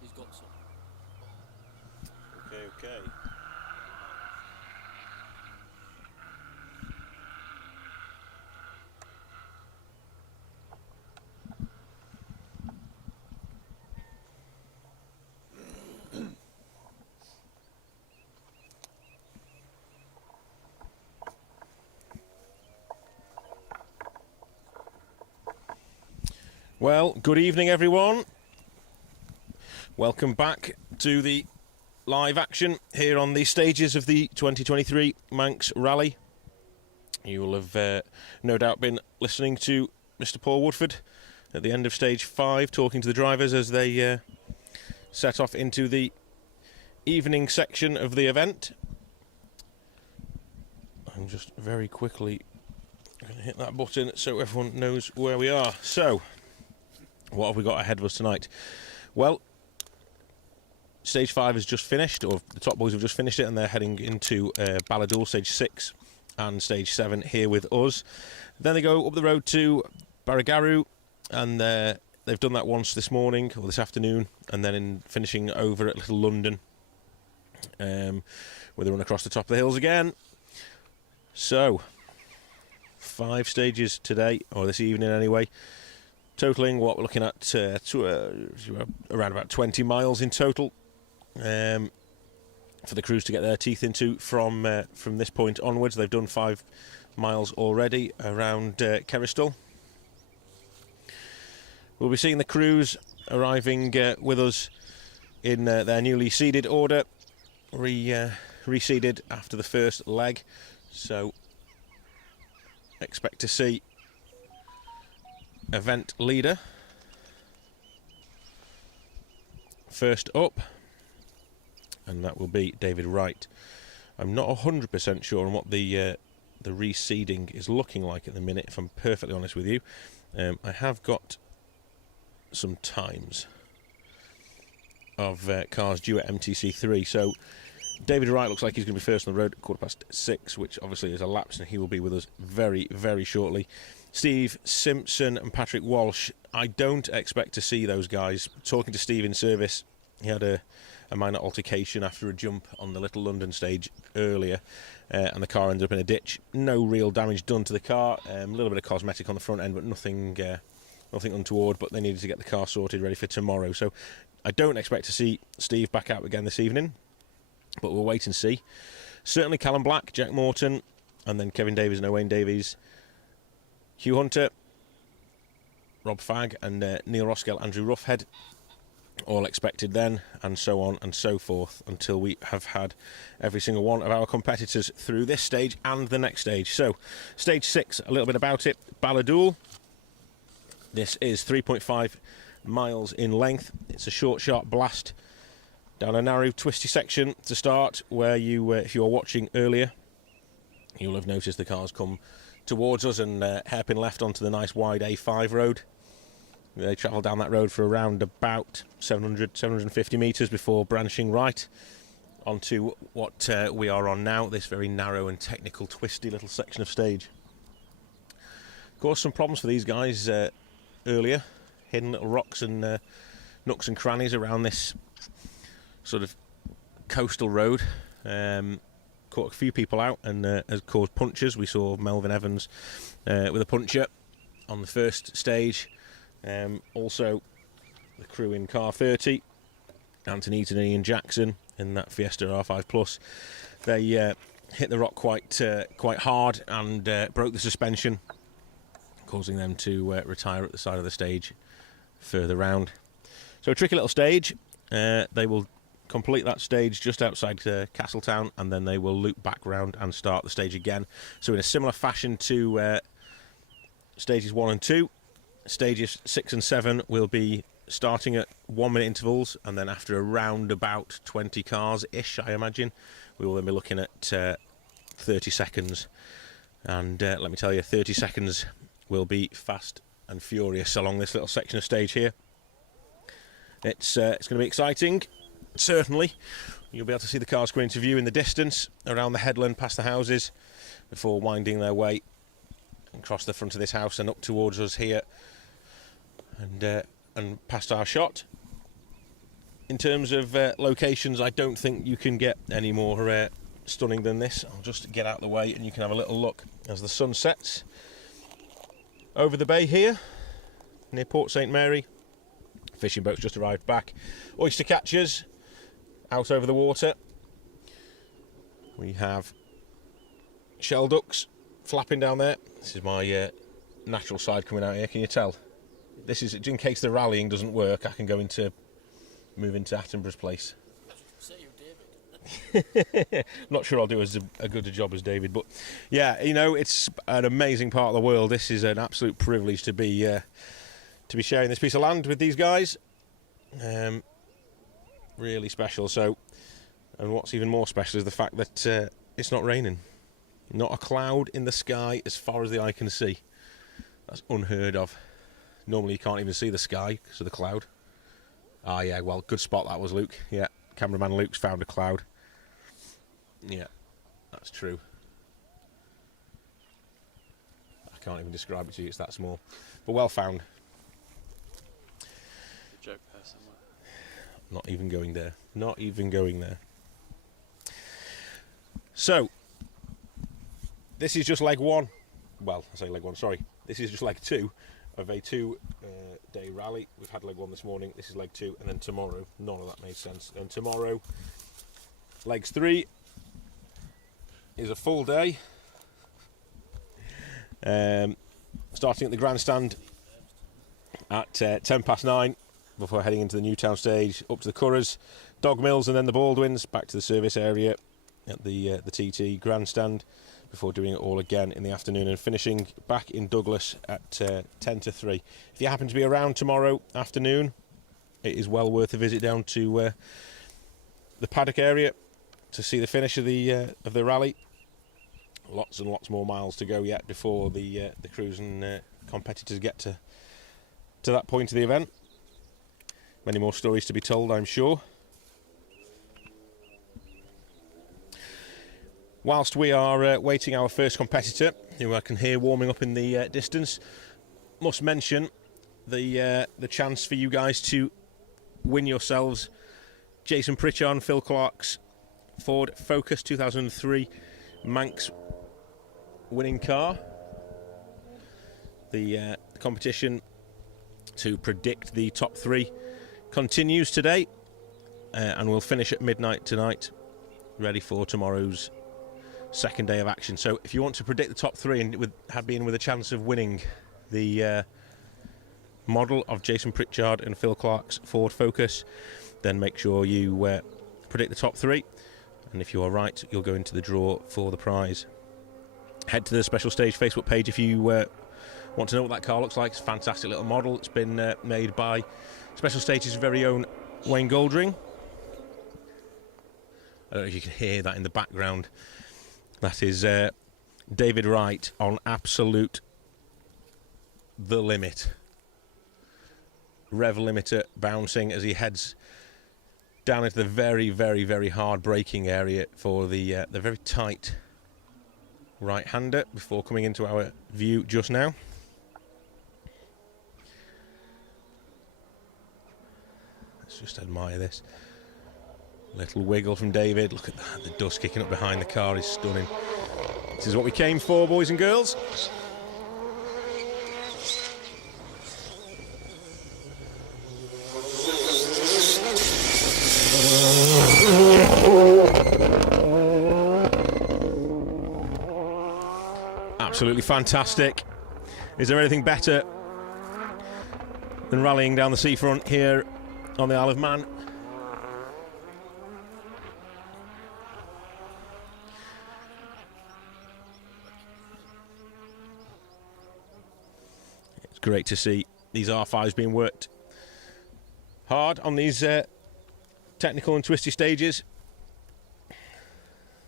He's got some. Okay, okay. Well, good evening, everyone. Welcome back to the live action here on the stages of the 2023 Manx Rally. You will have no doubt been listening to Mr. Paul Woodford at the end of stage 5, talking to the drivers as they set off into the evening section of the event. I'm just very quickly going to hit that button so everyone knows where we are. So, what have we got ahead of us tonight? Well, stage 5 has just finished, or the top boys have just finished it, and they're heading into Balladul, stage 6 and stage 7 here with us. Then they go up the road to Barragaru, and they've done that once this morning or this afternoon, and then finishing over at Little London, where they run across the top of the hills again. So 5 stages today, or this evening anyway, totaling what we're looking at around about 20 miles in total for the crews to get their teeth into from this point onwards. They've done 5 miles already around Kerristal. We'll be seeing the crews arriving with us in their newly seeded order, reseeded after the first leg. So expect to see event leader first up, and that will be David Wright. I'm not 100% sure on what the reseeding is looking like at the minute, if I'm perfectly honest with you. I have got some times of cars due at MTC3, so David Wright looks like he's going to be first on the road at 6:15, which obviously is a lapse, and he will be with us very, very shortly. Steve Simpson and Patrick Walsh, I don't expect to see those guys. Talking to Steve in service, he had a minor altercation after a jump on the Little London stage earlier, and the car ended up in a ditch. No real damage done to the car, a little bit of cosmetic on the front end, but nothing untoward, but they needed to get the car sorted ready for tomorrow. So I don't expect to see Steve back out again this evening, but we'll wait and see. Certainly Callum Black, Jack Morton, and then Kevin Davies and Owain Davies, Hugh Hunter, Rob Fagg, and Neil Roskell, Andrew Roughhead, all expected then, and so on and so forth, until we have had every single one of our competitors through this stage and the next stage. So, stage 6, a little bit about it. Balladul. This is 3.5 miles in length. It's a short, sharp blast down a narrow, twisty section to start, where you, if you were watching earlier, you'll have noticed the cars come towards us and hairpin left onto the nice wide A5 road. They travel down that road for around about 750 metres before branching right onto what we are on now, this very narrow and technical, twisty little section of stage. Of course, some problems for these guys earlier, hidden little rocks and nooks and crannies around this sort of coastal road. Caught a few people out and has caused punctures. We saw Melvin Evans with a puncture on the first stage. Also the crew in car 30, Anthony Eaton and Ian Jackson in that Fiesta R5 Plus, they hit the rock quite hard and broke the suspension, causing them to retire at the side of the stage further round. So a tricky little stage. They will complete that stage just outside Castletown, and then they will loop back round and start the stage again. So in a similar fashion to stages 1 and 2, stages 6 and 7 will be starting at 1-minute intervals, and then after around about 20 cars-ish, I imagine, we will then be looking at 30 seconds. And let me tell you, 30 seconds will be fast and furious along this little section of stage here. It's going to be exciting. Certainly, you'll be able to see the cars coming into view in the distance around the headland past the houses before winding their way across the front of this house and up towards us here. And and past our shot. In terms of locations, I don't think you can get any more stunning than this. I'll just get out of the way and you can have a little look as the sun sets over the bay here near Port St Mary. Fishing boats just arrived back. Oyster catchers out over the water. We have shell ducks flapping down there. This is my natural side coming out here. Can you tell? This is in case the rallying doesn't work. I can go into move into Attenborough's place. Not sure I'll do as good a job as David, but yeah, you know, it's an amazing part of the world. This is an absolute privilege to be sharing this piece of land with these guys. Really special. So, and what's even more special is the fact that it's not raining. Not a cloud in the sky as far as the eye can see. That's unheard of. Normally you can't even see the sky because of the cloud. Ah, yeah, well, good spot that was, Luke. Yeah, cameraman Luke's found a cloud. Yeah, that's true. I can't even describe it to you, it's that small. But well found. Good joke there somewhere. Not even going there. Not even going there. So, this is just leg one. Well, I say leg one, sorry. This is just leg two of a two-day rally. We've had leg one this morning. This is leg two, and then tomorrow, none of that made sense. And tomorrow, legs three is a full day. Starting at the grandstand at 9:10 before heading into the Newtown stage, up to the Curras, Dog Mills, and then the Baldwins, back to the service area at the TT grandstand, before doing it all again in the afternoon and finishing back in Douglas at 10 to 3. If you happen to be around tomorrow afternoon, it is well worth a visit down to the paddock area to see the finish of the rally. Lots and lots more miles to go yet before the crews and competitors get to that point of the event. Many more stories to be told, I'm sure. Whilst we are waiting our first competitor, who I can hear warming up in the distance, must mention the chance for you guys to win yourselves Jason Pritchard and Phil Clark's Ford Focus 2003 Manx winning car. The competition to predict the top three continues today, and we'll finish at midnight tonight, ready for tomorrow's second day of action. So if you want to predict the top three and been with a chance of winning the model of Jason Pritchard and Phil Clark's Ford Focus, then make sure you predict the top three, and if you are right, you'll go into the draw for the prize. Head to the Special Stage Facebook page if you want to know what that car looks like. It's a fantastic little model. It's been made by Special Stage's very own Wayne Goldring. I don't know if you can hear that in the background. That is David Wright on absolute the limit. Rev limiter bouncing as he heads down into the very, very, very hard braking area for the very tight right-hander before coming into our view just now. Let's just admire this. Little wiggle from David. Look at that, the dust kicking up behind the car is stunning. This is what we came for, boys and girls. Absolutely fantastic. Is there anything better than rallying down the seafront here on the Isle of Man? It's great to see these R5s being worked hard on these technical and twisty stages.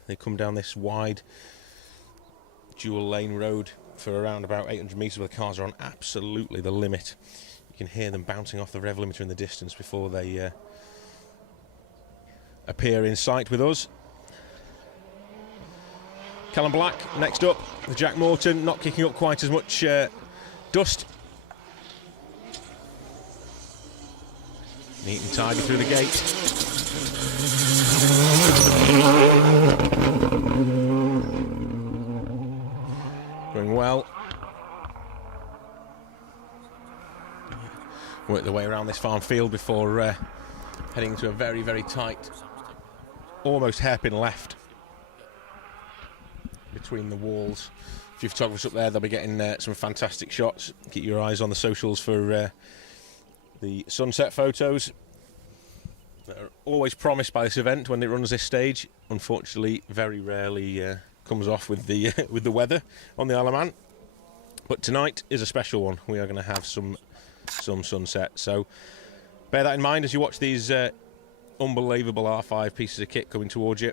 They come down this wide dual lane road for around about 800 metres where the cars are on absolutely the limit. You can hear them bouncing off the rev limiter in the distance before they appear in sight with us. Callum Black next up, the Jack Morton, not kicking up quite as much dust. Neat and tidy through the gate. Going well. Work the way around this farm field before heading into a very, very tight, almost hairpin left between the walls. A few photographers up there, they'll be getting some fantastic shots. Keep your eyes on the socials for the sunset photos that are always promised by this event when it runs this stage. Unfortunately, very rarely comes off with the with the weather on the Isle of Man. But tonight is a special one. We are going to have some sunset. So bear that in mind as you watch these unbelievable R5 pieces of kit coming towards you.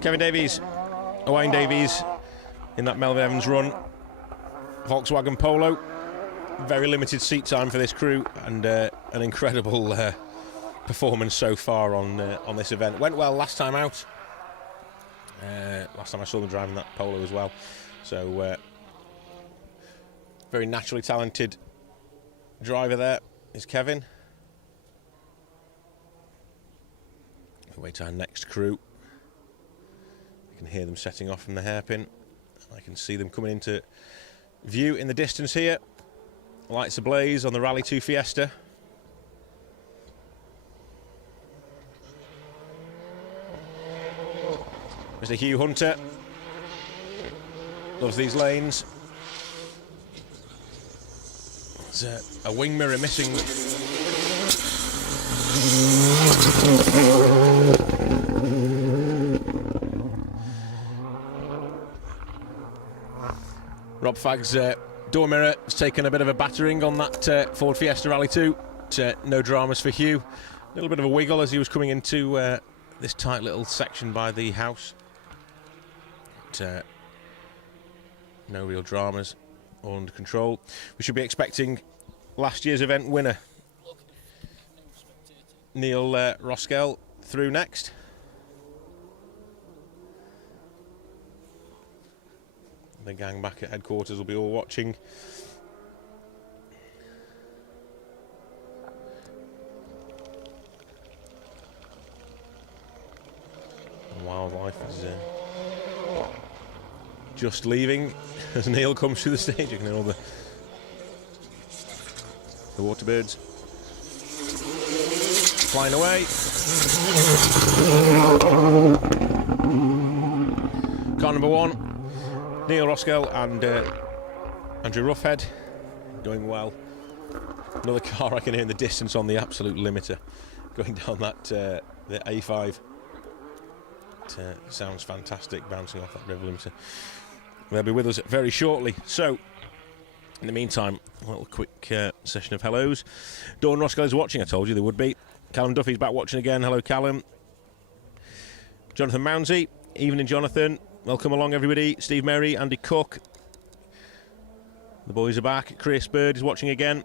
Kevin Davies, Owain Davies in that Melvin Evans run. Volkswagen Polo. Very limited seat time for this crew, and an incredible performance so far on this event. Went well last time out. Last time I saw them driving that Polo as well. So very naturally talented driver there is Kevin. Wait to our next crew. You can hear them setting off from the hairpin. I can see them coming into view in the distance here. Lights ablaze on the Rally 2 Fiesta. Mr. Hugh Hunter loves these lanes. There's a wing mirror missing. Rob Fagg's door mirror has taken a bit of a battering on that Ford Fiesta Rally 2. No dramas for Hugh. A little bit of a wiggle as he was coming into this tight little section by the house. But, no real dramas, all under control. We should be expecting last year's event winner, Neil Roskell, through next. The gang back at headquarters will be all watching. Wildlife is just leaving as Neil comes through the stage. You can hear all the water birds flying away. Car number one, Neil Roskell and Andrew Roughhead, going well. Another car I can hear in the distance on the absolute limiter, going down that the A5. It sounds fantastic, bouncing off that rev limiter. They'll be with us very shortly. So, in the meantime, a little quick session of hellos. Dawn Roskell is watching, I told you they would be. Callum Duffy's back watching again. Hello, Callum. Jonathan Mounsey, evening, Jonathan. Welcome along, everybody. Steve Merry, Andy Cook. The boys are back. Chris Bird is watching again.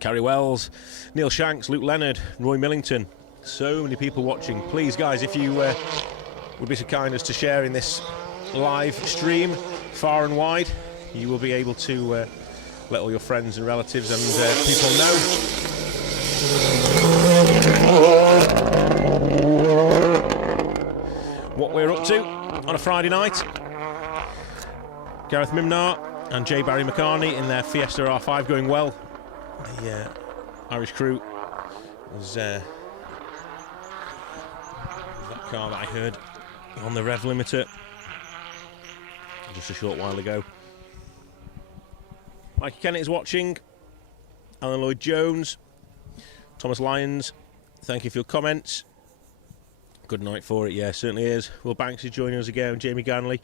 Carrie Wells, Neil Shanks, Luke Leonard, Roy Millington. So many people watching. Please, guys, if you would be so kind as to share in this live stream far and wide, you will be able to let all your friends and relatives and people know. What we're up to on a Friday night. Gareth Mimnar and J. Barry McCartney in their Fiesta R5 going well. The Irish crew was that car that I heard on the rev limiter just a short while ago. Mikey Kennett is watching. Alan Lloyd Jones, Thomas Lyons, thank you for your comments. Good night for it, yeah, certainly is. Will Banks is joining us again. Jamie Ganley,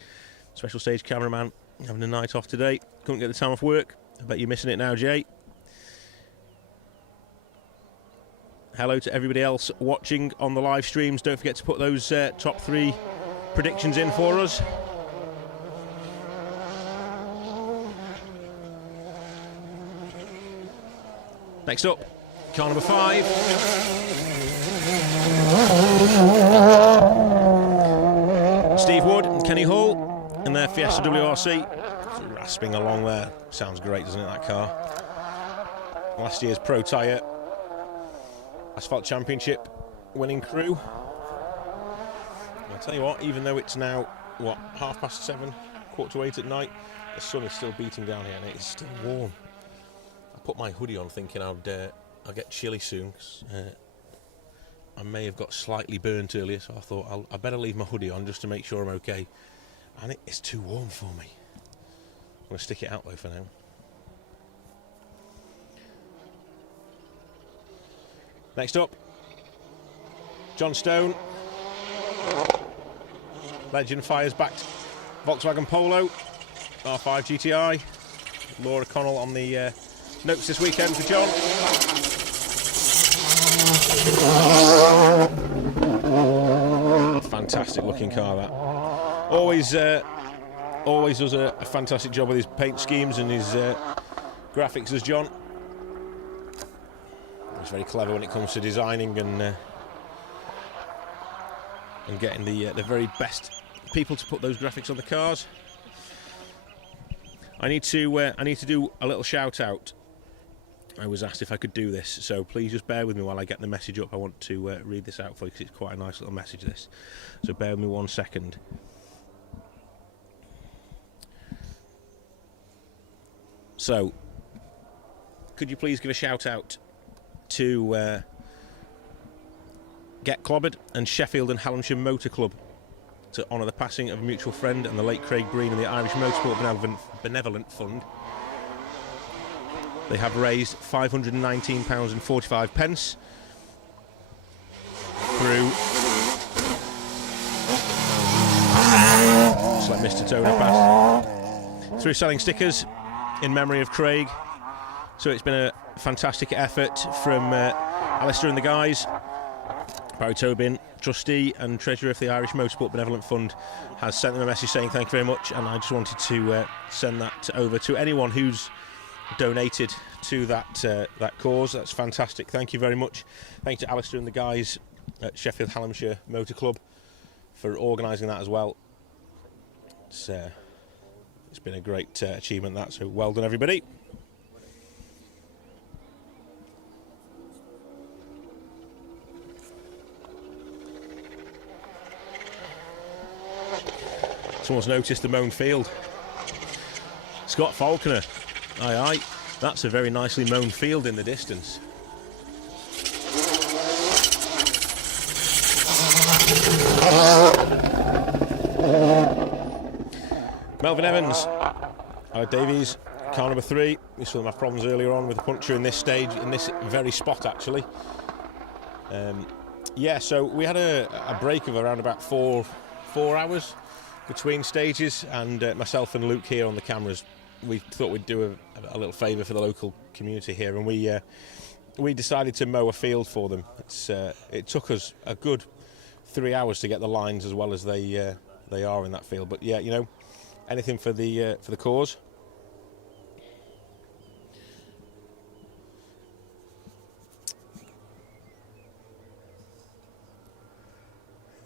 special stage cameraman, having a night off today. Couldn't get the time off work. I bet you're missing it now, Jay. Hello to everybody else watching on the live streams. Don't forget to put those top 3 predictions in for us. Next up, car number 5. Steve Wood and Kenny Hall in their Fiesta WRC. It's rasping along there. Sounds great, doesn't it, that car? Last year's Pro Tyre Asphalt Championship winning crew. I'll tell you what, even though it's now, what, 7:30, 7:45 at night, the sun is still beating down here and it's still warm. I put my hoodie on thinking I'll get chilly soon, 'cause I may have got slightly burnt earlier, so I thought I better leave my hoodie on just to make sure I'm okay. And it is too warm for me. I'm going to stick it out though for now. Next up, John Stone. Legend fires back Volkswagen Polo, R5 GTI. Laura Connell on the notes this weekend for John. Fantastic looking car, that. Always does a fantastic job with his paint schemes and his graphics, as John. He's very clever when it comes to designing and getting the very best people to put those graphics on the cars. I need to do a little shout out. I was asked if I could do this, so please just bear with me while I get the message up. I want to read this out for you because it's quite a nice little message, this. So bear with me 1 second. So, could you please give a shout out to Get Clobbered and Sheffield and Hallamshire Motor Club to honour the passing of a mutual friend and the late Craig Breen and the Irish Motorsport Benevolent Fund. They have raised £519.45 through... Just let Mr. Toner pass. Through selling stickers in memory of Craig. So it's been a fantastic effort from Alistair and the guys. Barry Tobin, trustee and treasurer of the Irish Motorsport Benevolent Fund, has sent them a message saying thank you very much, and I just wanted to send that over to anyone who's donated to that cause. That's fantastic. Thank you very much. Thank you to Alistair and the guys at Sheffield Hallamshire Motor Club for organising that as well. It's been a great achievement, that, so well done everybody. Someone's noticed the mown field. Scott Falconer. Aye, aye. That's a very nicely mown field in the distance. Melvin Evans. Davies, car number 3. We saw them have problems earlier on with the puncture in this stage, in this very spot actually. Yeah, so we had a break of around about four hours between stages, and myself and Luke here on the cameras, we thought we'd do a little favour for the local community here, and we decided to mow a field for them. It took us a good 3 hours to get the lines as well as they are in that field, but yeah, you know, anything for the cause.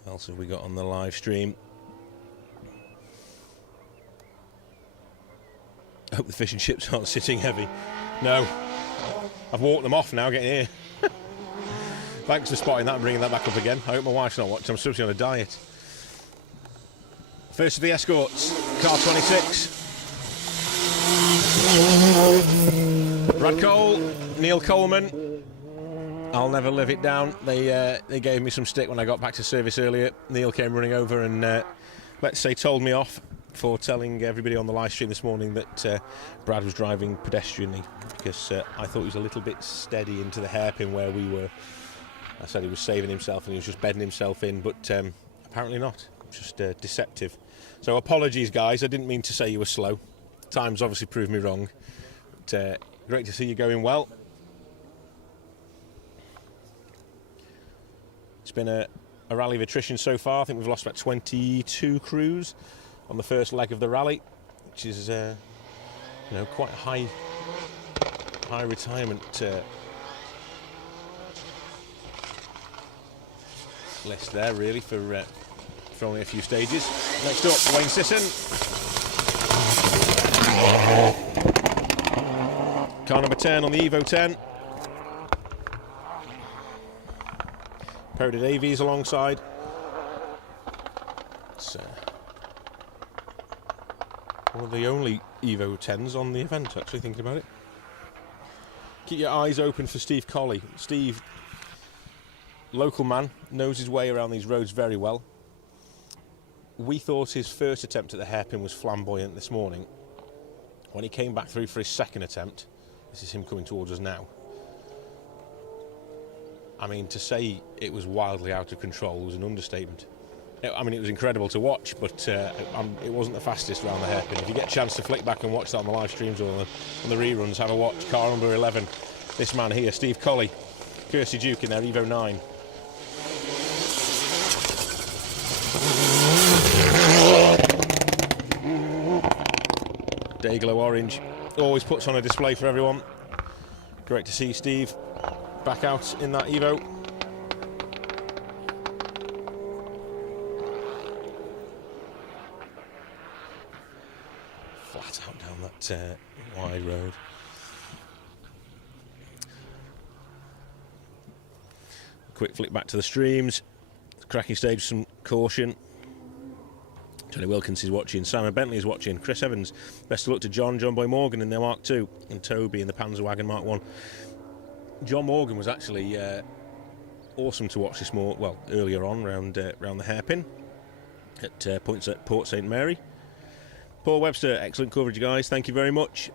What else have we got on the live stream? I hope the fish and chips aren't sitting heavy. No, I've walked them off now getting here. Thanks for spotting that and bringing that back up again. I hope my wife's not watching. I'm supposed to be on a diet. First of the escorts, car 26. Brad Cole, Neil Coleman. I'll never live it down. They gave me some stick when I got back to service earlier. Neil came running over and let's say told me off for telling everybody on the live stream this morning that Brad was driving pedestrianly, because I thought he was a little bit steady into the hairpin where we were. I said he was saving himself and he was just bedding himself in, but apparently not. Just deceptive. So apologies, guys. I didn't mean to say you were slow. Time's obviously proved me wrong. But great to see you going well. It's been a rally of attrition so far. I think we've lost about 22 crews on the first leg of the rally, which is you know, quite a high retirement list there, really, for only a few stages. Next up, Wayne Sisson. Car number 10 on the Evo 10. Paraded AVs alongside. It's one of the only Evo 10s on the event, actually, thinking about it. Keep your eyes open for Steve Colley. Steve, local man, knows his way around these roads very well. We thought his first attempt at the hairpin was flamboyant this morning. When he came back through for his second attempt, this is him coming towards us now. I mean, to say it was wildly out of control was an understatement. I mean, it was incredible to watch, but it wasn't the fastest round the hairpin. If you get a chance to flick back and watch that on the live streams or on the reruns, have a watch. Car number 11, this man here, Steve Colley, Kirsty Duke in their Evo 9. Dayglow orange, always puts on a display for everyone. Great to see Steve back out in that Evo. Flat out down that wide road. Quick flick back to the streams. Cracking stage, some caution. Tony Wilkins is watching, Simon Bentley is watching, Chris Evans, best of luck to John Boy Morgan in their Mark II, and Toby in the Panzerwagen Mark I. John Morgan was actually awesome to watch this earlier on round the hairpin at points at Port St Mary. Paul Webster, excellent coverage, guys, thank you very much.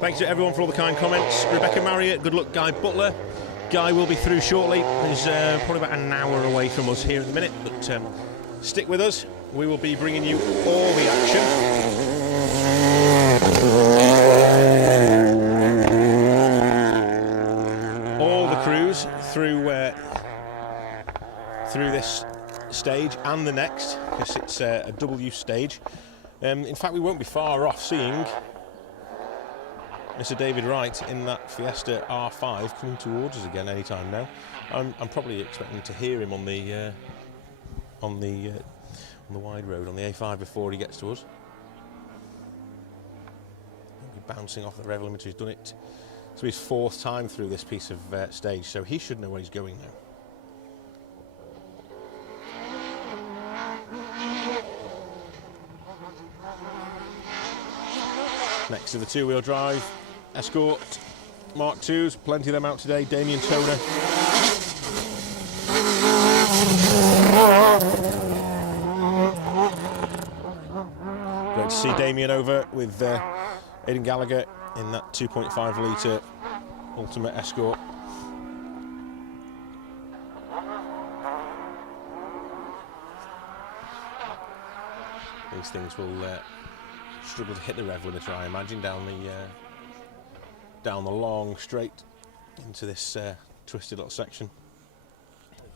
Thanks to everyone for all the kind comments. Rebecca Marriott, good luck, Guy Butler. Guy will be through shortly. He's probably about an hour away from us here at the minute, but stick with us. We will be bringing you all the action. All the crews through this stage and the next, because it's a double use stage. In fact, we won't be far off seeing Mr. David Wright in that Fiesta R5 coming towards us again anytime now. I'm probably expecting to hear him on the wide road on the A5 before he gets to us. He'll be bouncing off the rev limiter. He's done it. So his fourth time through this piece of stage, so he should know where he's going now. Next to the two-wheel drive Escort Mark IIs, plenty of them out today. Damien Toner. Great to see Damien over with Aidan Gallagher in that 2.5 litre Ultimate Escort. These things will struggle to hit the rev limiter, I imagine, down the long straight into this twisted little section.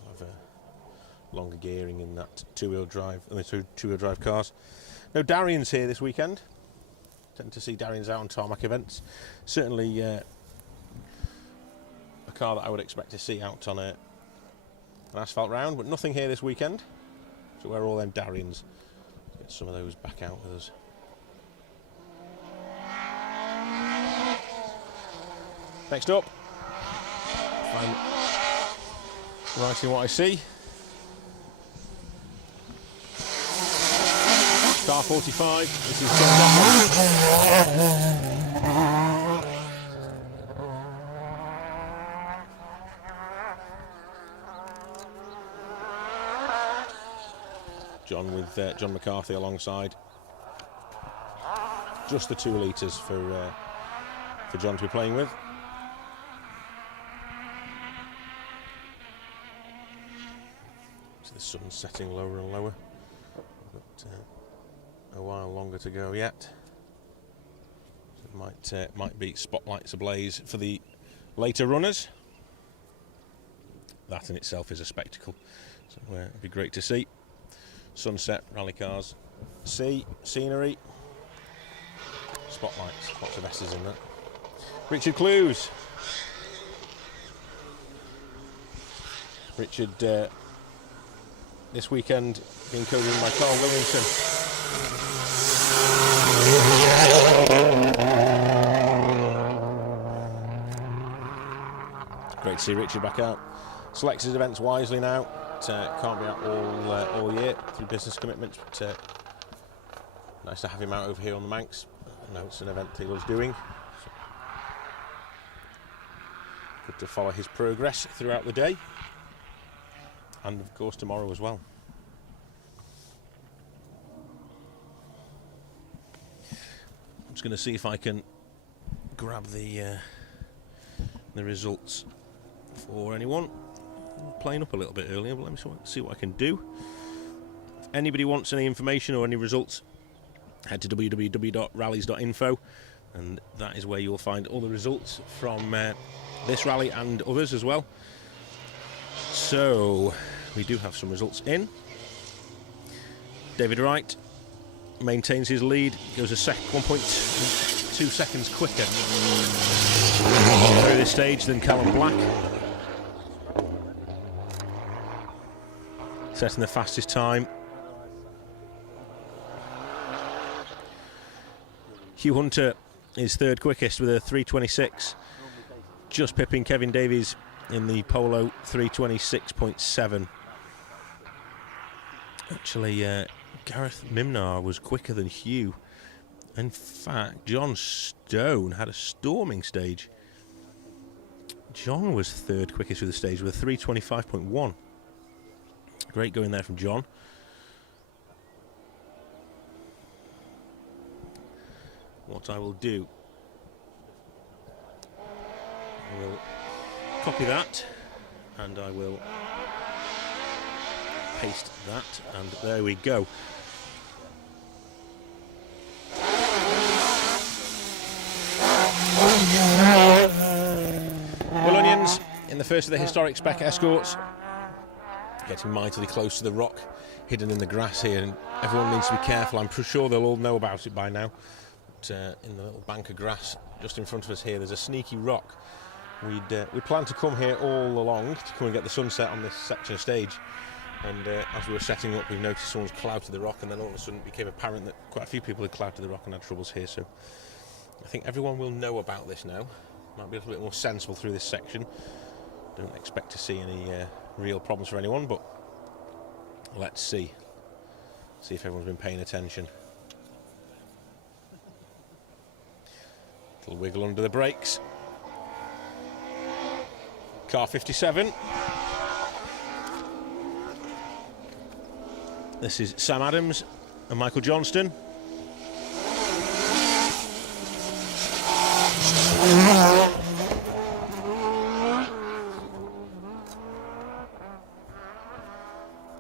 We'll have longer gearing in that two-wheel drive and the two-wheel drive cars. No Darian's here this weekend. Tend to see Darian's out on tarmac events. Certainly a car that I would expect to see out on an asphalt round, but nothing here this weekend. So where are all them Darians? Let's get some of those back out with us. Next up, I'm writing what I see. Star 45, this is John with John McCarthy alongside. Just the 2 litres for John to be playing with. So the sun's setting lower and lower. But a while longer to go yet. So it might be spotlights ablaze for the later runners. That in itself is a spectacle. So it'd be great to see. Sunset, rally cars, scenery, spotlights, lots of S's in that. Richard Clues. Richard this weekend being co-driven by Carl Williamson. Great to see Richard back out. Selects his events wisely now. Can't be out all year through business commitments, but nice to have him out over here on the Manx. I know it's an event he loves doing. So good to follow his progress throughout the day, and of course tomorrow as well. I'm just going to see if I can grab the results for anyone. Playing up a little bit earlier, but let me see what I can do. If anybody wants any information or any results, head to www.rallies.info, and that is where you'll find all the results from this rally and others as well. So we do have some results in. David Wright maintains his lead, goes a 1.2 seconds quicker through this stage than Callum Black, setting the fastest time. Hugh Hunter is third quickest with a 3:26, just pipping Kevin Davies in the Polo 3:26.7. Actually, Gareth Mimnar was quicker than Hugh. In fact, John Stone had a storming stage. John was third quickest with the stage with a 3:25.1. Great going there from John. What I will do, I will copy that and I will paste that, and there we go. Will Onions in the first of the historic spec escorts, getting mightily close to the rock hidden in the grass here, and everyone needs to be careful. I'm sure they'll all know about it by now. But, in the little bank of grass just in front of us here, there's a sneaky rock. We planned to come here all along to come and get the sunset on this section of stage, and as we were setting up, we noticed someone's clouted the rock, and then all of a sudden it became apparent that quite a few people had clouted the rock and had troubles here. So I think everyone will know about this now. Might be a little bit more sensible through this section. Don't expect to see any real problems for anyone, but let's see if everyone's been paying attention. Little wiggle under the brakes. Car 57. This is Sam Adams and Michael Johnston.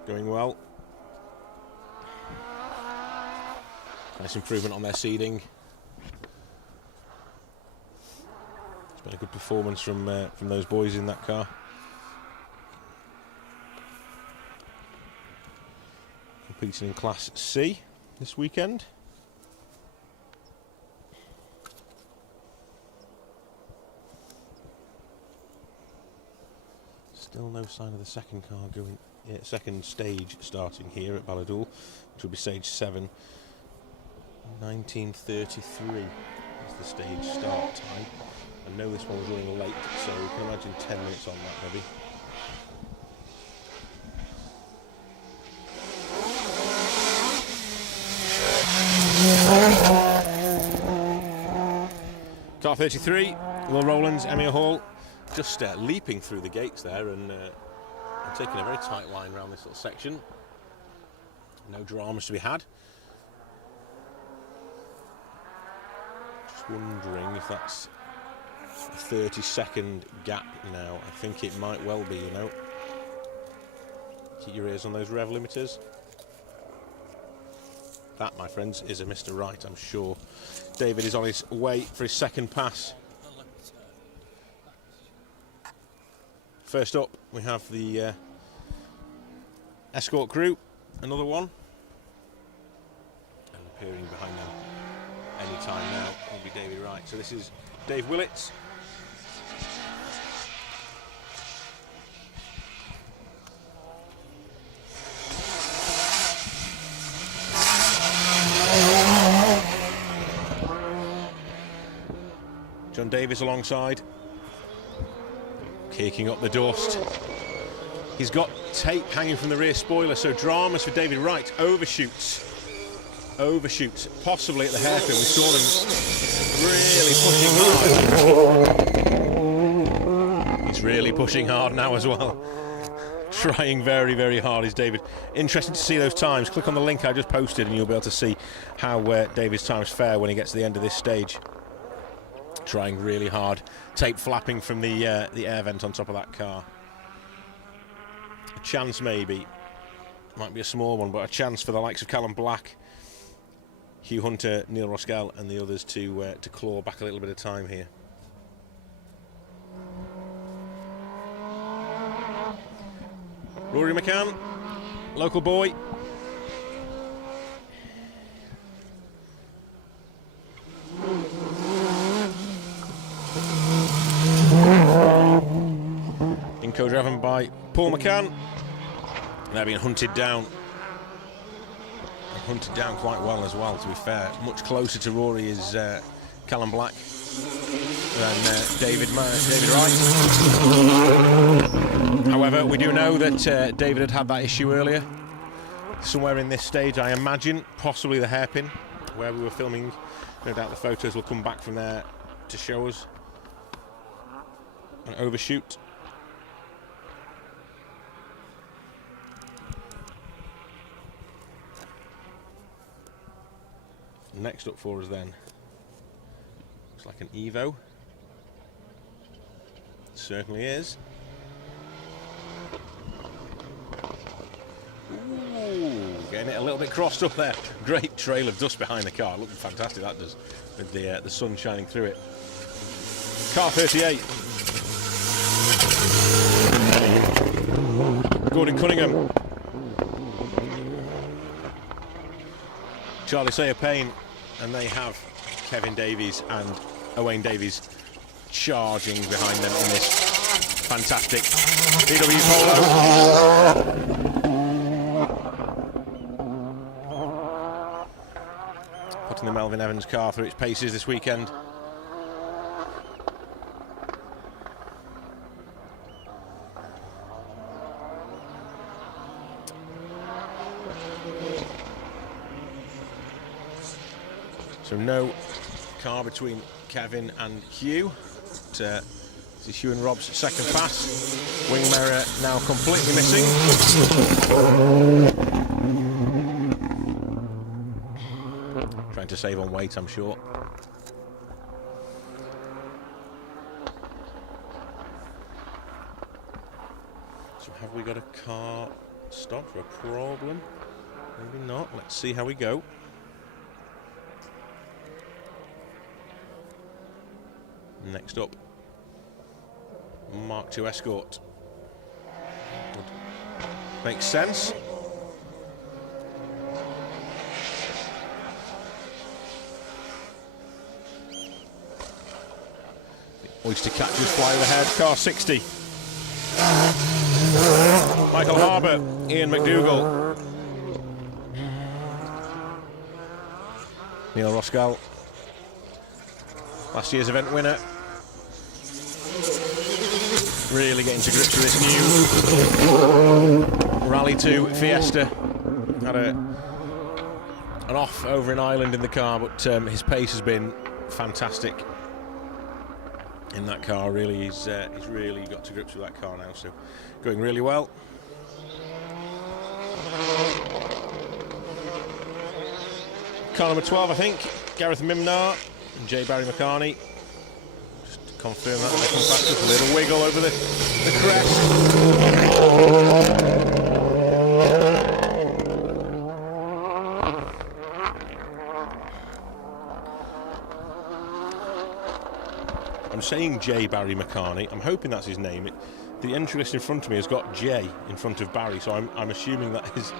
Going well. Nice improvement on their seeding. It's been a good performance from those boys in that car. Competing in Class C this weekend. Still no sign of the second car going. Second stage starting here at Balladul, which will be stage 7. 19:33 is the stage start time. I know this one was running late, so you can imagine 10 minutes on that maybe. Car 33, Will Rowlands, Emir Hall, just leaping through the gates there and taking a very tight line around this little section. No dramas to be had. Just wondering if that's a 30-second gap now. I think it might well be, you know. Keep your ears on those rev limiters. That, my friends, is a Mr. Right, I'm sure. David is on his way for his second pass. First up, we have the escort crew, another one. And appearing behind them any time now will be David Wright. So this is Dave Willits. John Davies alongside, kicking up the dust. He's got tape hanging from the rear spoiler, so dramas for David Wright. Overshoots, possibly at the hairpin. We saw him really pushing hard. He's really pushing hard now as well. Trying very, very hard is David. Interesting to see those times. Click on the link I just posted and you'll be able to see how David's times fare when he gets to the end of this stage. Trying really hard. Tape flapping from the air vent on top of that car. A chance maybe. Might be a small one, but a chance for the likes of Callum Black, Hugh Hunter, Neil Roskell and the others to claw back a little bit of time here. Rory McCann, local boy. In co-driven by Paul McCann. They're being hunted down. Hunted down quite well as well, to be fair. Much closer to Rory is Callum Black than David Wright. However, we do know that David had that issue earlier. Somewhere in this stage, I imagine, possibly the hairpin, where we were filming. No doubt the photos will come back from there to show us. An overshoot. Next up for us then, looks like an Evo. Certainly is. Ooh, getting it a little bit crossed up there. Great trail of dust behind the car. Looking fantastic, that does, with the sun shining through it. Car 38. Gordon Cunningham. Charlie Sayer Payne, and they have Kevin Davies and Owain Davies charging behind them in this fantastic VW Polo. Putting the Melvin Evans car through its paces this weekend. So no car between Kevin and Hugh. This is Hugh and Rob's second pass. Wing mirror now completely missing. Trying to save on weight, I'm sure. So have we got a car stopped for a problem? Maybe not. Let's see how we go. Next up, Mark II Escort. Makes sense. The Oyster catchers fly overhead. Car 60. Michael Harbour, Ian McDougall, Neil Roskell, last year's event winner. Really getting to grips with this new Rally 2 Fiesta. Had an off over in Ireland in the car, but his pace has been fantastic in that car. Really, he's really got to grips with that car now, so going really well. Car number 12, I think, Gareth Mimnar and J. Barry McCartney. Confirm that they come back, just a little wiggle over the crest. I'm saying J. Barry McCartney. I'm hoping that's his name. The entry list in front of me has got J in front of Barry, so I'm assuming that is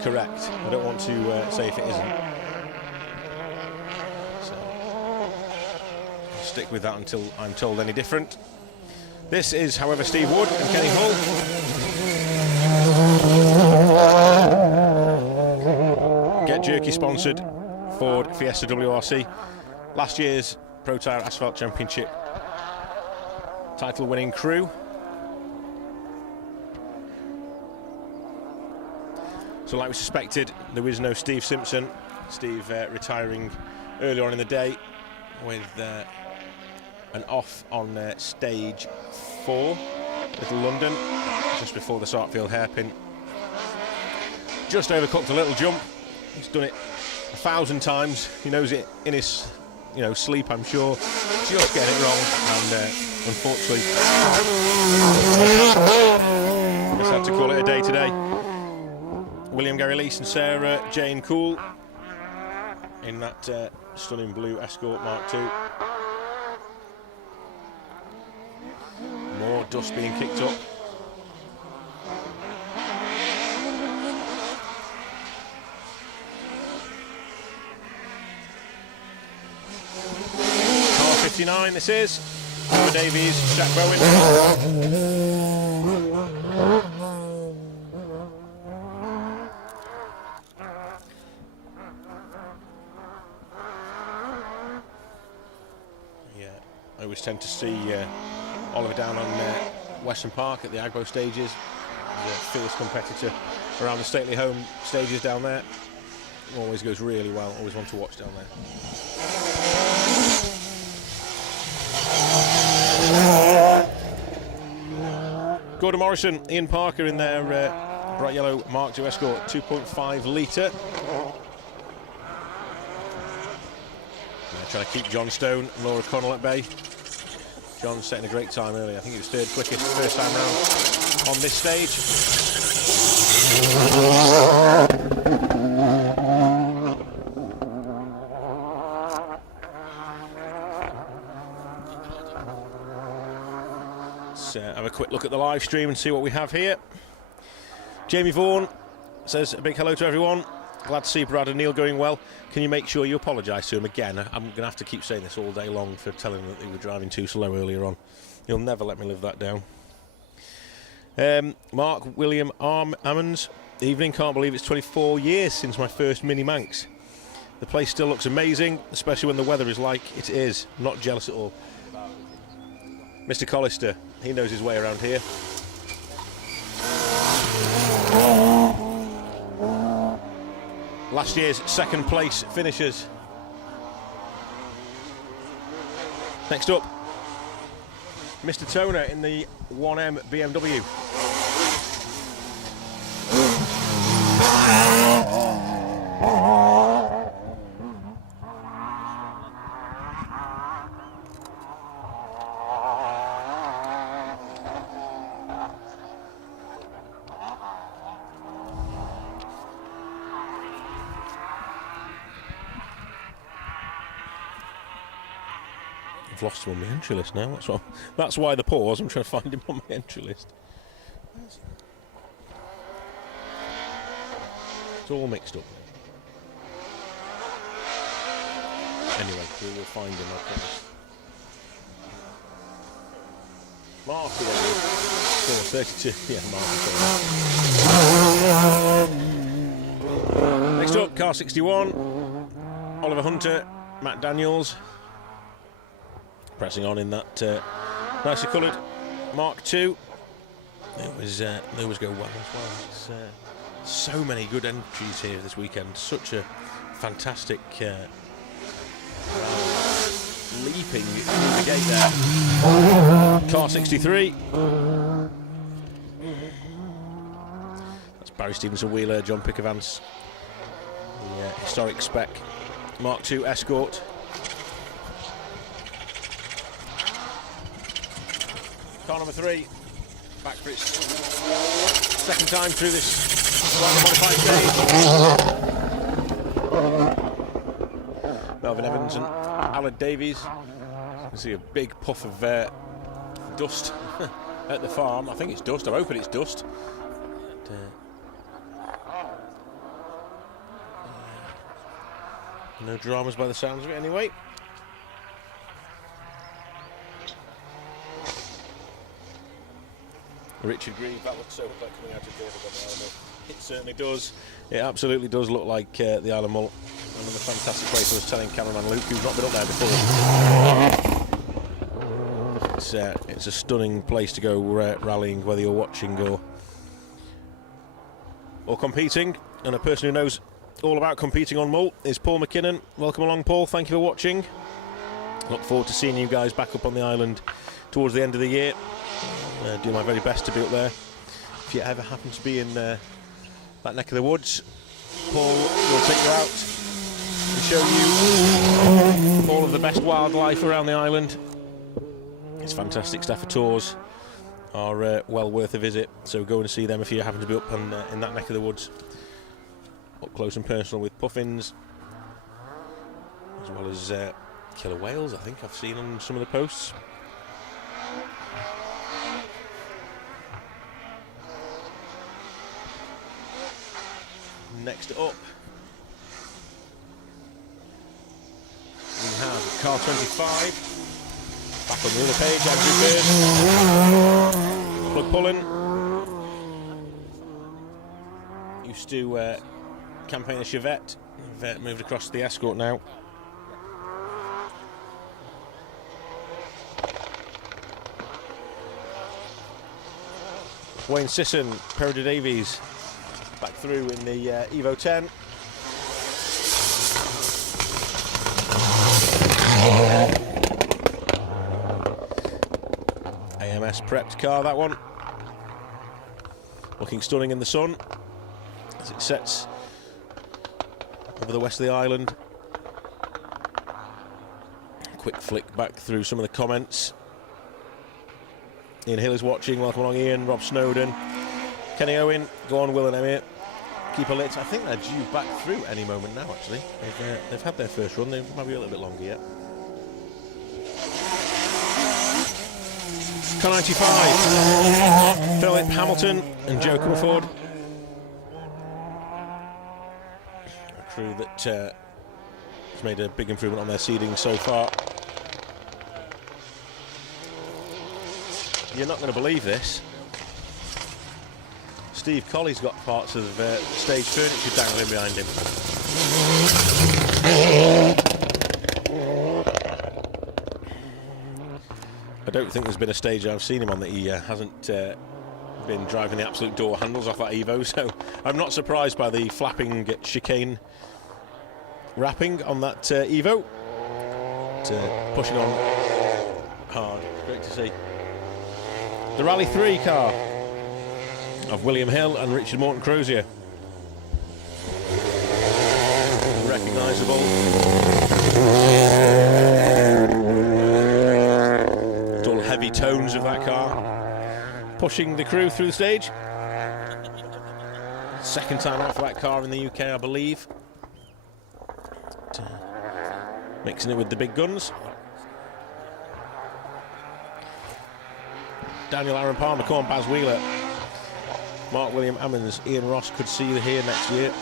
correct. I don't want to say if it isn't. Stick with that until I'm told any different. This is, however, Steve Wood and Kenny Hull. Get Jerky sponsored Ford Fiesta WRC. Last year's Pro Tyre Asphalt Championship title-winning crew. So like we suspected, there is no Steve Simpson. Steve retiring earlier on in the day with an off on stage 4, Little London, just before the Sartfield hairpin. Just overcooked a little jump. He's done it 1,000 times. He knows it in his, sleep, I'm sure. Just getting it wrong, and unfortunately, just had to call it a day today. William Gary Leese and Sarah Jane Cool in that stunning blue Escort Mark II. More dust being kicked up. Car 59 this is. Noah Davies, Jack Bowen. I always tend to see Oliver down on Western Park at the Agbo stages. He's a fierce competitor around the stately home stages down there. Always goes really well, always want to watch down there. Gordon Morrison, Ian Parker in their bright yellow Mark II Escort, 2.5 litre. Trying to keep John Stone and Laura Connell at bay. John's setting a great time early. I think it was third quickest first time round on this stage. Let's have a quick look at the live stream and see what we have here. Jamie Vaughan says a big hello to everyone. Glad to see Brad and Neil going well. Can you make sure you apologise to him again? I'm going to have to keep saying this all day long for telling them that they were driving too slow earlier on. You'll never let me live that down. Mark William Ammons. Evening, can't believe it's 24 years since my first mini Manx. The place still looks amazing, especially when the weather is like it is. I'm not jealous at all. Mr. Collister, he knows his way around here. Last year's second place finishers. Next up, Mr. Toner in the 1M BMW. I've lost him on my entry list now. That's why the pause. I'm trying to find him on my entry list. It's all mixed up. Anyway, we will find him, I promise. Mark, 32. Yeah, Mark. Next up, car 61. Oliver Hunter, Matt Daniels. Pressing on in that nicely coloured Mark II. They always go well as well. It's, so many good entries here this weekend. Such a fantastic leaping through the gate there. Car 63. That's Barry Stevenson Wheeler, John Pickavance. The historic spec Mark II Escort. Car number 3, back for its second time through this slightly modified stage. Melvin Evans and Alan Davies. You can see a big puff of dust at the farm. I think it's dust. I'm hoping it's dust. No dramas by the sounds of it anyway. Richard Green, that looks so much like coming out of David on the Isle of Mull. It certainly does. It absolutely does look like the Isle of Mull. Another fantastic place. I was telling cameraman Luke, who's not been up there before. It's a stunning place to go rallying, whether you're watching or competing. And a person who knows all about competing on Mull is Paul McKinnon. Welcome along, Paul. Thank you for watching. Look forward to seeing you guys back up on the island towards the end of the year. Do my very best to be up there. If you ever happen to be in that neck of the woods, Paul will take you out and show you all of the best wildlife around the island. It's fantastic. Stafford tours are well worth a visit, so go and see them if you happen to be up in that neck of the woods. Up close and personal with puffins, as well as killer whales, I think I've seen on some of the posts. Next up, we have car 25, back on the other page, Andrew Bird, plug pulling. Used to campaign a Chevette, moved across to the Escort now. Wayne Sisson, Perida Davies, back through in the Evo 10. AMS prepped car, that one. Looking stunning in the sun as it sets over the west of the island. Quick flick back through some of the comments. Ian Hill is watching. Welcome along, Ian. Rob Snowden. Kenny Owen. Go on, Will and Emmet. Keep a lit. I think they're due back through any moment now, actually. They've had their first run. They might be a little bit longer yet. Car 95. Philip Hamilton and Joe Comerford. A crew that has made a big improvement on their seeding so far. You're not going to believe this. Steve Colley's got parts of stage furniture dangling behind him. I don't think there's been a stage I've seen him on that he hasn't been driving the absolute door handles off that Evo, so I'm not surprised by the flapping chicane wrapping on that Evo. Pushing on hard. Great to see. The Rally 3 car of William Hill and Richard Morton Crozier. Recognisable. Dull heavy tones of that car. Pushing the crew through the stage. Second time out for that car in the UK, I believe. Mixing it with the big guns. Daniel Aaron Palmer, come on, Baz Wheeler. Mark William Ammons, Ian Ross could see you here next year.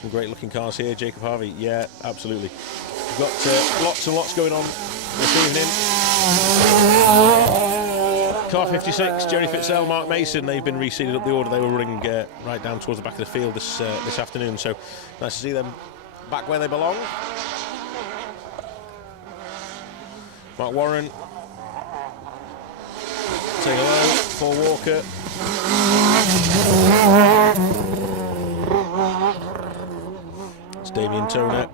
Some great looking cars here. Jacob Harvey, yeah, absolutely. We've got lots and lots going on this evening. Car 56, Jerry Fitzell, Mark Mason, they've been reseeded up the order. They were running right down towards the back of the field this afternoon, so nice to see them back where they belong. Mark Warren, say hello, Paul Walker. It's Damien Toner.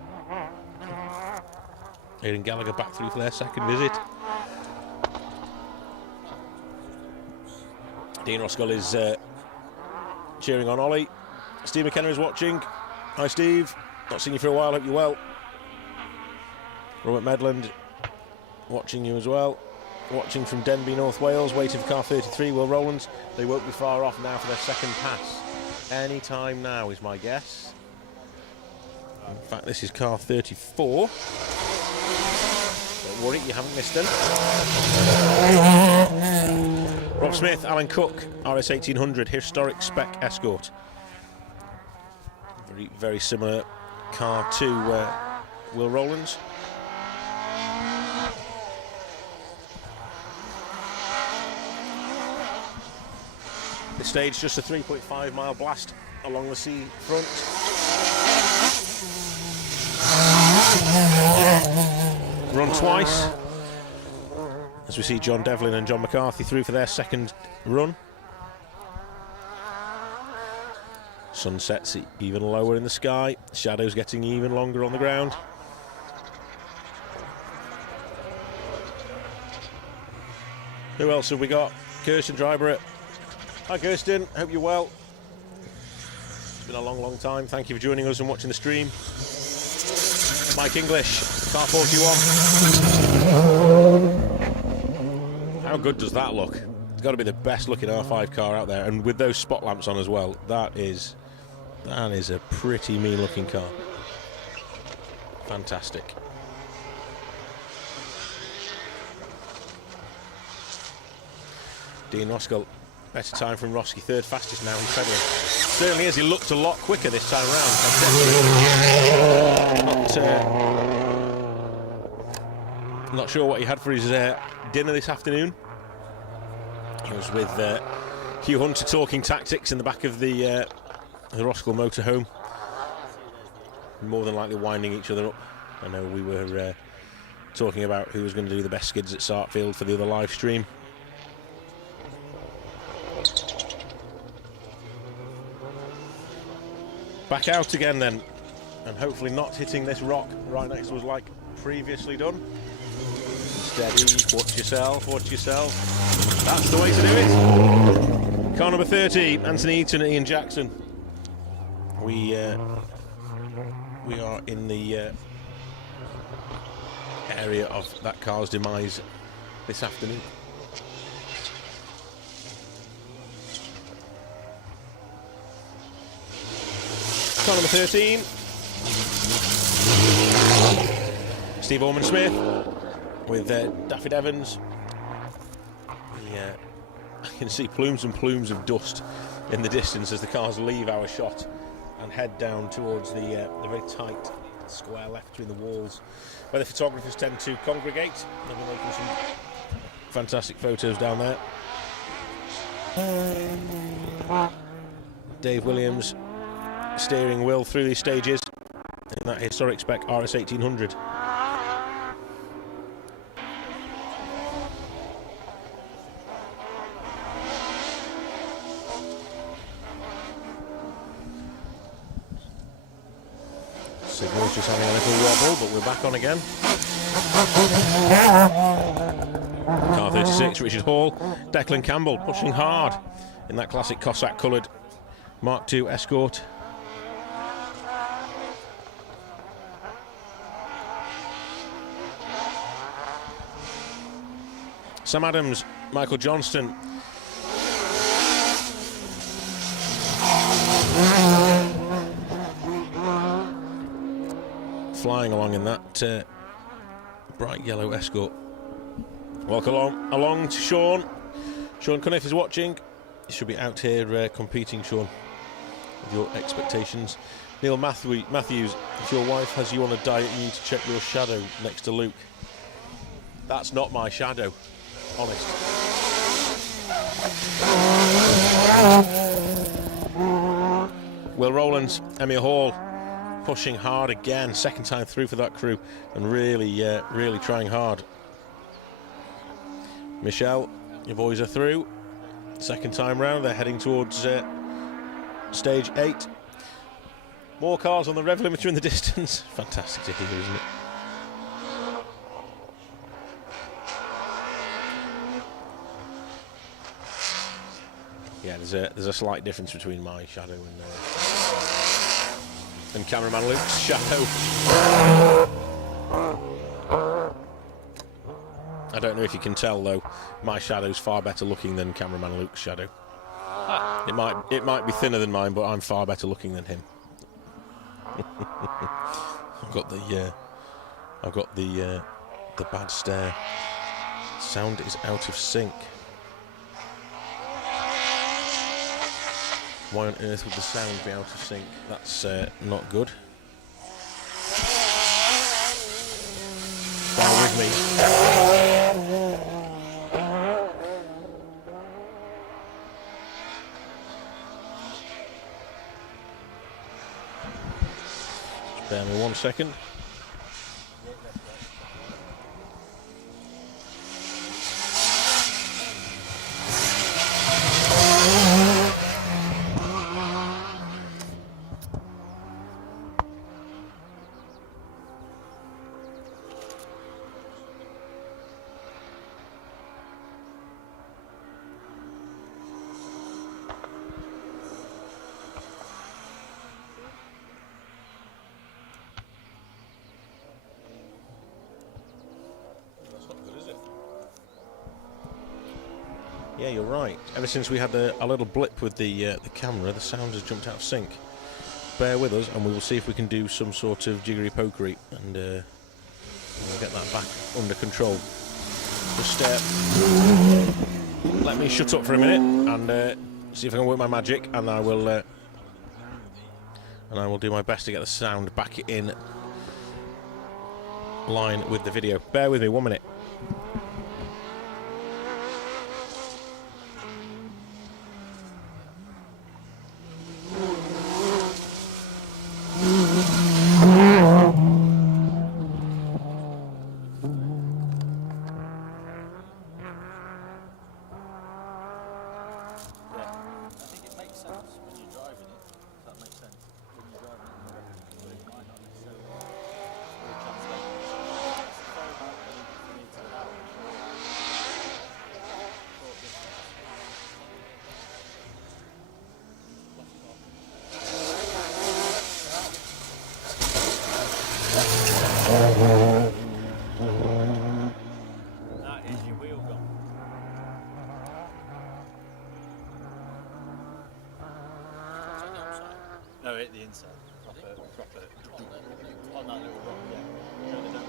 Aidan Gallagher back through for their second visit. Dean Roscoe is cheering on Ollie. Steve McKenna is watching. Hi Steve, not seen you for a while, hope you're well. Robert Medland watching you as well. Watching from Denbigh, North Wales, waiting for car 33, Will Rowlands. They won't be far off now for their second pass. Any time now is my guess. In fact, this is car 34. Don't worry, you haven't missed them. Rob Smith, Alan Cook, RS 1800, historic spec Escort. Very, very similar car to Will Rowlands. This stage just a 3.5 mile blast along the sea front. Run 12 twice. As we see John Devlin and John McCarthy through for their second run. Sun sets even lower in the sky. Shadows getting even longer on the ground. Who else have we got? Kirsten Dryburgh. Hi Kirsten, hope you're well. It's been a long, long time. Thank you for joining us and watching the stream. Mike English, car 41. How good does that look? It's got to be the best looking R5 car out there, and with those spot lamps on as well, that is a pretty mean looking car. Fantastic. Dean Roskell, better time from Roski, third fastest now, he's pedaling. Certainly is, he looked a lot quicker this time around. Not sure what he had for his dinner this afternoon. He was with Hugh Hunter talking tactics in the back of the Roskell motorhome. More than likely winding each other up. I know we were talking about who was going to do the best skids at Sartfield for the other live stream. Back out again then, and hopefully not hitting this rock right next to us like previously done. Steady, watch yourself, watch yourself. That's the way to do it. Car number 30, Anthony Eaton and Ian Jackson. We are in the area of that car's demise this afternoon. Car number 13, Steve Orman-Smith with Daffyd Evans. I can see plumes and plumes of dust in the distance as the cars leave our shot and head down towards the very tight square left between the walls where the photographers tend to congregate. They'll be making some fantastic photos down there. Dave Williams steering Will through these stages in that historic spec RS 1800. Signal's just having a little wobble, but we're back on again. Car 36, Richard Hall, Declan Campbell pushing hard in that classic Cossack coloured Mark II Escort. Sam Adams, Michael Johnston. Flying along in that bright yellow Escort. Welcome along to Sean. Sean Cunniff is watching. You should be out here competing, Sean, with your expectations. Neil Matthews, if your wife has you on a diet, you need to check your shadow next to Luke. That's not my shadow. Honest. Will Rowlands, Emir Hall, pushing hard again, second time through for that crew, and really trying hard. Michelle, your boys are through. Second time round, they're heading towards stage 8. More cars on the rev limiter in the distance. Fantastic to hear, isn't it? Yeah, there's a slight difference between my shadow and cameraman Luke's shadow. I don't know if you can tell though, my shadow's far better looking than cameraman Luke's shadow. It might be thinner than mine, but I'm far better looking than him. I've got the bad stare. Sound is out of sync. Why on earth would the sound be out of sync? That's not good. Bear with me. Just bear me 1 second. Yeah, you're right. Ever since we had a little blip with the camera, the sound has jumped out of sync. Bear with us, and we will see if we can do some sort of jiggery pokery and we'll get that back under control. Just let me shut up for a minute and see if I can work my magic, and I will do my best to get the sound back in line with the video. Bear with me 1 minute. That is your wheel gone. On the outside? No, hit the inside. Proper. On that little rock, yeah. No, they don't.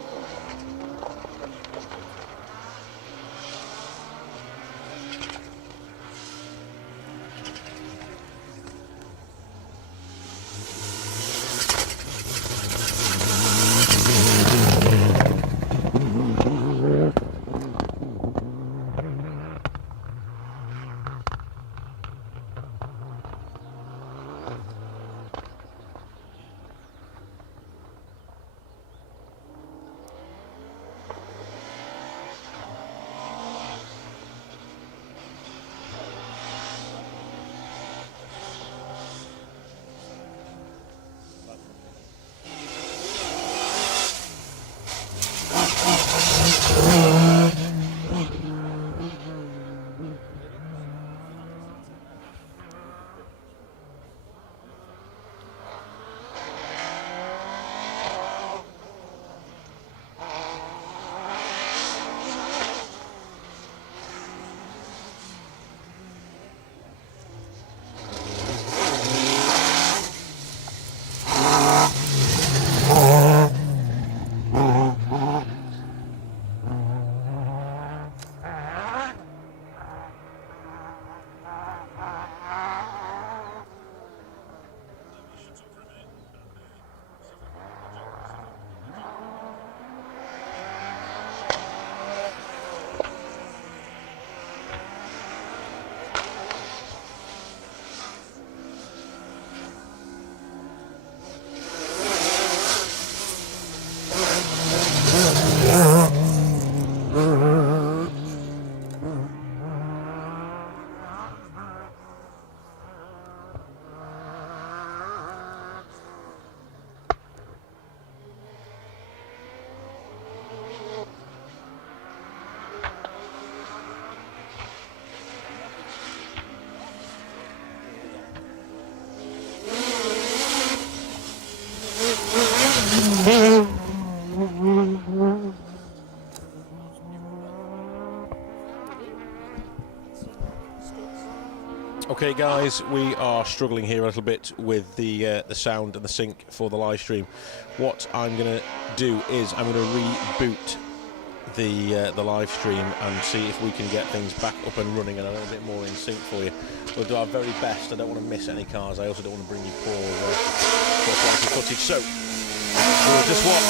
Okay guys, we are struggling here a little bit with the sound and the sync for the live stream. What I'm going to do is I'm going to reboot the live stream and see if we can get things back up and running and a little bit more in sync for you. We'll do our very best. I don't want to miss any cars. I also don't want to bring you poor quality footage. So we'll just watch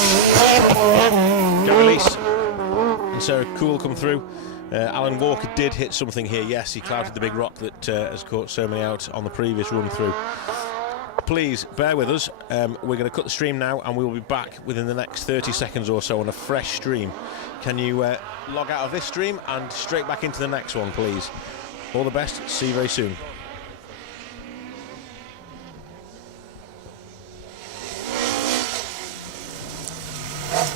Gary Lease and Sarah Cool come through. Alan Walker did hit something here, yes, he clouted the big rock that has caught so many out on the previous run through. Please bear with us, we're going to cut the stream now and we will be back within the next 30 seconds or so on a fresh stream. Can you log out of this stream and straight back into the next one, please? All the best, see you very soon.